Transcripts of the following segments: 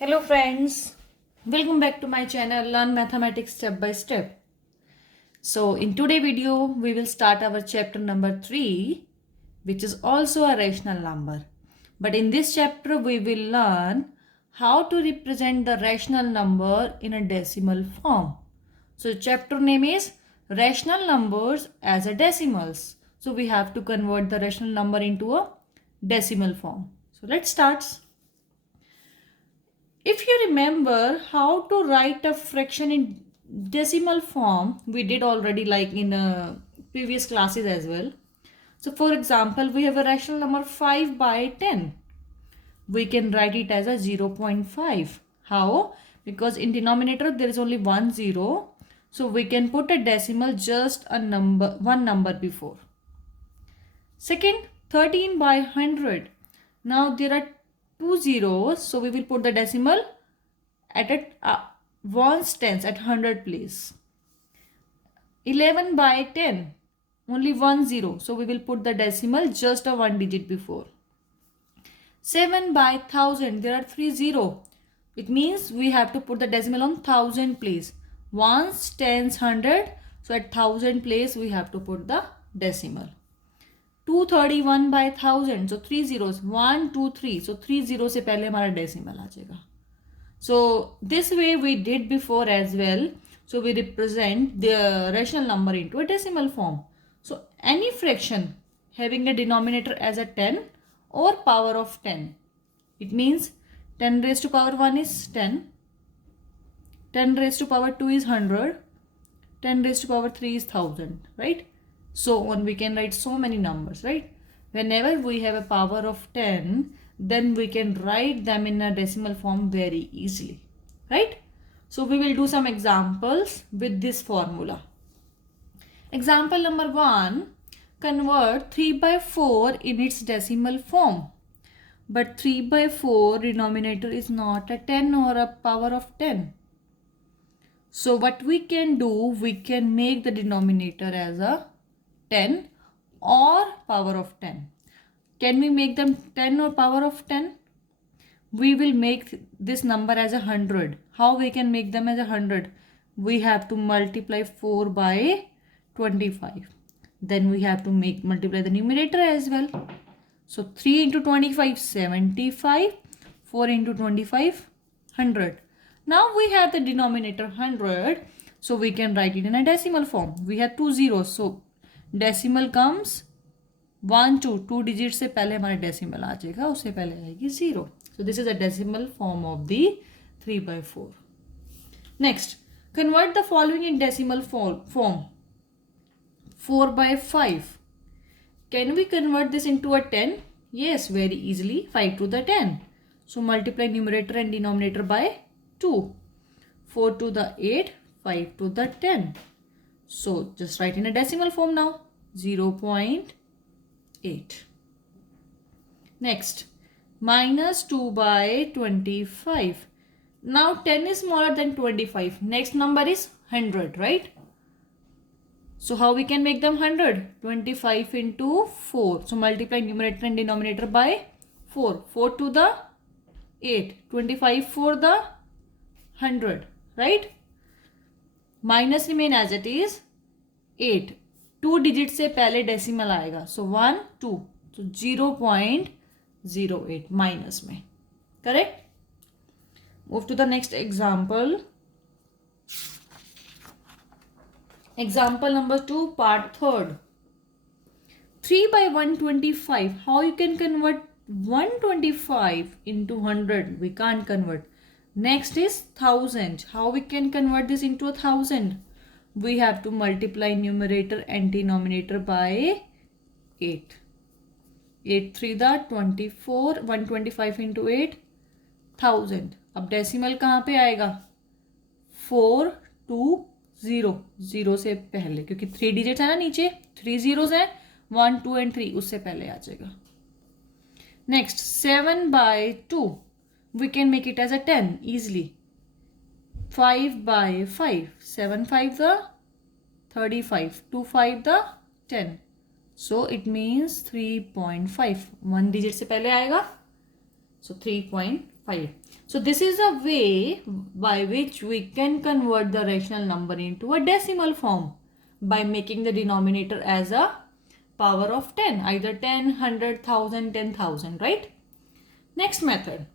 Hello friends, welcome back to my channel Learn Mathematics Step by Step. So in today's video we will start our chapter number 3, which is also a rational number. But in this chapter we will learn how to represent the rational number in a decimal form. So chapter name is Rational Numbers as a Decimals. So we have to convert the rational number into a decimal form. So let's start. If you remember how to write a fraction in decimal form, we did already like in previous classes as well. So for example, we have a rational number 5 by 10. We can write it as a 0.5. How? Because in denominator there is only one zero. So we can put a decimal just a number, one number before. Second, 13 by 100. Now there are two zeros, so we will put the decimal at ones tens at 100 place. 11 by 10, only one zero, so we will put the decimal just a one digit before. 7 by 1000, there are three zero. It means we have to put the decimal on 1000 place. Ones, tens, 100, so at 1000 place we have to put the decimal. 231 by 1000, so three zeros, 1 2 3, so three zeros से पहले हमारा decimal आ जाएगा. So this way we did before as well. So we represent the rational number into a decimal form. So any fraction having a denominator as a 10 or power of 10. It means 10 raised to power 1 is 10. 10 raised to power 2 is 100. 10 raised to power 3 is 1000, right? So on we can write so many numbers, right? Whenever we have a power of 10, then we can write them in a decimal form very easily, right? So we will do some examples with this formula. Example number 1, convert 3 by 4 in its decimal form. But 3 by 4 denominator is not a 10 or a power of 10. So what we can do, we can make the denominator as a 10 or power of 10. Can we make them 10 or power of 10? We will make this number as 100. How we can make them as 100? We have to multiply 4 by 25. Then we have to multiply the numerator as well. So 3 into 25, 75. 4 into 25, 100. Now we have the denominator 100. So we can write it in a decimal form. We have two zeros. So decimal comes 1 2 2 digit से पहले हमारा decimal आ जाएगा, उससे पहले आएगी 0. So this is a decimal form of the 3 by 4. Next, convert the following in decimal form. 4 by 5. Can we convert this into a 10? Yes, very easily. 5 to the 10. So multiply numerator and denominator by 2. 4 to the 8, 5 to the 10. So just write in a decimal form now. 0.8. Next, minus 2 by 25. Now 10 is smaller than 25. Next number is 100, right? So how we can make them 100? 25 into 4. So multiply numerator and denominator by 4. 4 to the 8. 25 for the 100, right? Minus remain as it is 8. 2 digit से पहले decimal आएगा. So 1, 2. So 0.08 minus में. Correct? Move to the next example. Example number 2, part 3rd. 3 by 125. How you can convert 125 into 100? We can't convert. Next is 1000. How we can convert this into 1000? We have to multiply numerator and denominator by 8. 8 3 the 24. 125 into 8, 1000. अब decimal कहाँ पे आएगा? 4 2 0. 0 से पहले, क्योंकि 3 digits है ना नीचे, 3 zeros है, 1 2 and 3 उससे पहले आ जाएगा. Next, 7 by 2. We can make it as a 10 easily. 5 by 5. 7 5 the 35. 2 5 the 10. So it means 3.5. 1 digit से पहले आएगा. So 3.5. 5. So this is a way by which we can convert the rational number into a decimal form by making the denominator as a power of 10, either 10, 100, 1000, 10,000, right? Next method.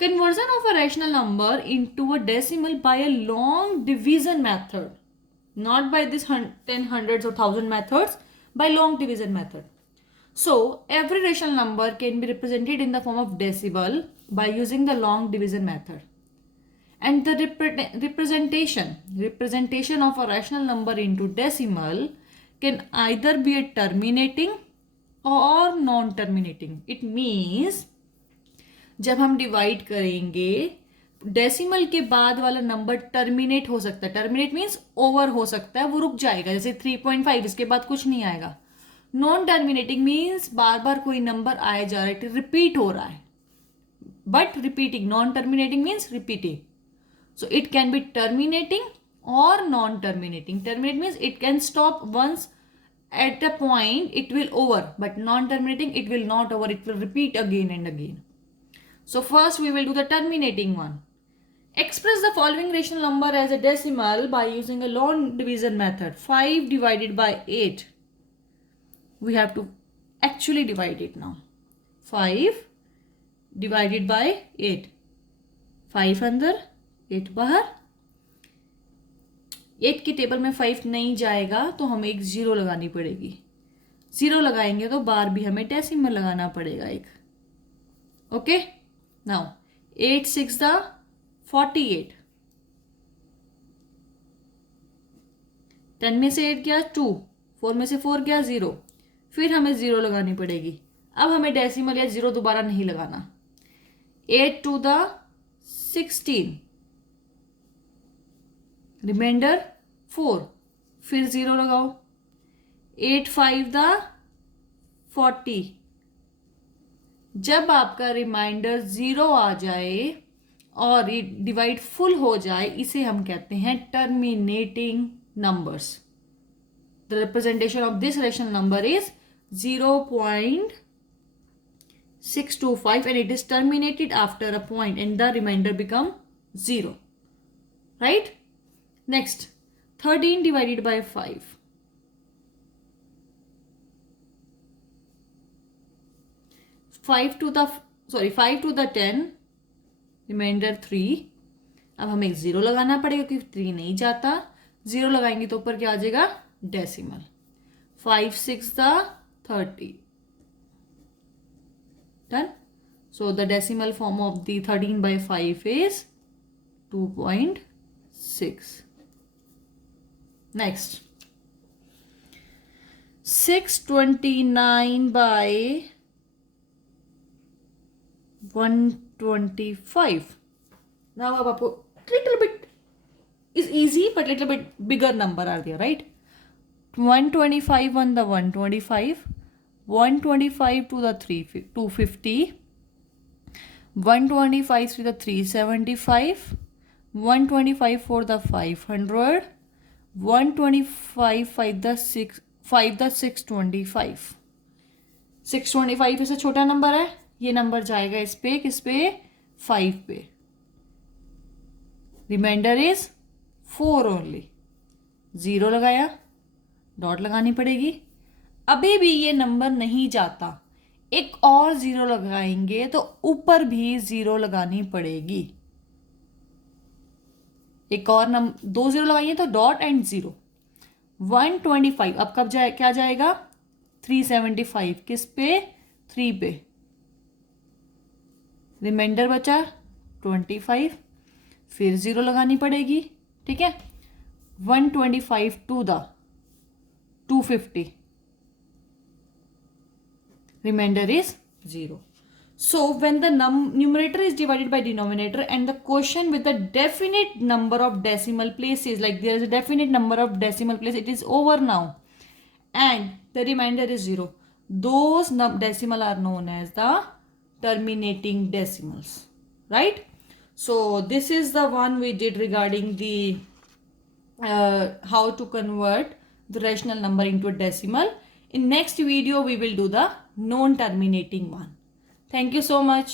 Conversion of a rational number into a decimal by a long division method. Not by this 10, hundreds or 1000 methods, by long division method. So, every rational number can be represented in the form of decimal by using the long division method. And the representation of a rational number into decimal can either be a terminating or non-terminating. It means जब हम divide करेंगे decimal के बाद वाला number terminate हो सकता है. Terminate means over हो सकता है, वो रुक जाएगा, जैसे 3.5 इसके बाद कुछ नहीं आएगा. नॉन टर्मिनेटिंग मीन्स बार बार कोई नंबर आया जा रहा है, रिपीट हो रहा है, but repeating. Non terminating means repeating. So it can be terminating और non terminating. Terminate means it can stop once at a point, it will over, but non-terminating, it will not over, it will repeat again and again. So first we will do the terminating one. Express the following rational number as a decimal by using a long division method. 5 divided by 8. We have to actually divide it now. 5 divided by 8. 5 अंदर 8 बाहर. 8 की table में 5 नहीं जाएगा तो हमें एक 0 लगानी पड़ेगी. 0 लगाएंगे तो बार भी हमें डेसिमल लगाना पड़ेगा एक. ओके. नाउ 8 6 दा 48. 10 में से 8 गया 2, 4 में से 4 गया 0. फिर हमें 0 लगानी पड़ेगी. अब हमें डेसिमल या 0 दोबारा नहीं लगाना. 8 2 दा 16. रिमाइंडर 4. फिर 0 लगाओ. 8 5 दा 40. जब आपका रिमाइंडर 0 आ जाए और डिवाइड फुल हो जाए, इसे हम कहते हैं terminating numbers. The representation of this rational number is 0.625 and it is terminated after a point and the remainder become 0. Right? Next, 13 divided by 5. 5 to the 10, reminder 3. अब हमें एक 0 लगाना पड़ेगा क्योंकि 3 नहीं जाता. 0 लगाएंगे तो ऊपर क्या आ जाएगा? Decimal. 5 6 the 30. Done. So the decimal form of the 13 by 5 is 2.6. Next, 629 by 125. Now little bit is easy, but little bit bigger number are there, right? 125 on the 125, 125 to the 250, 125 to the 375, 125 for the 500, 125 5 the 625. 625 इससे छोटा number है, ये number जाएगा इस पे, किस पे? 5 पे. Reminder is 4 only. 0 लगाया, डॉट लगानी पड़ेगी. अभी भी ये नंबर नहीं जाता, एक और 0 लगाएंगे तो ऊपर भी 0 लगानी पड़ेगी. एक और नंबर 2 0 लगाइए तो डॉट एंड 0. 125 अब कब क्या जाएगा? 375 किस पे? 3 पे. रिमाइंडर बचा 25, फिर 0 लगानी पड़ेगी. ठीक है. 125 to the 250. Remainder is 0. So when the numerator is divided by denominator and the quotient with a definite number of decimal places, like there is a definite number of decimal places, it is over now, and the remainder is 0. Those decimal are known as the terminating decimals, right? So this is the one we did regarding the how to convert the rational number into a decimal. In next video we will do the non-terminating one. Thank you so much.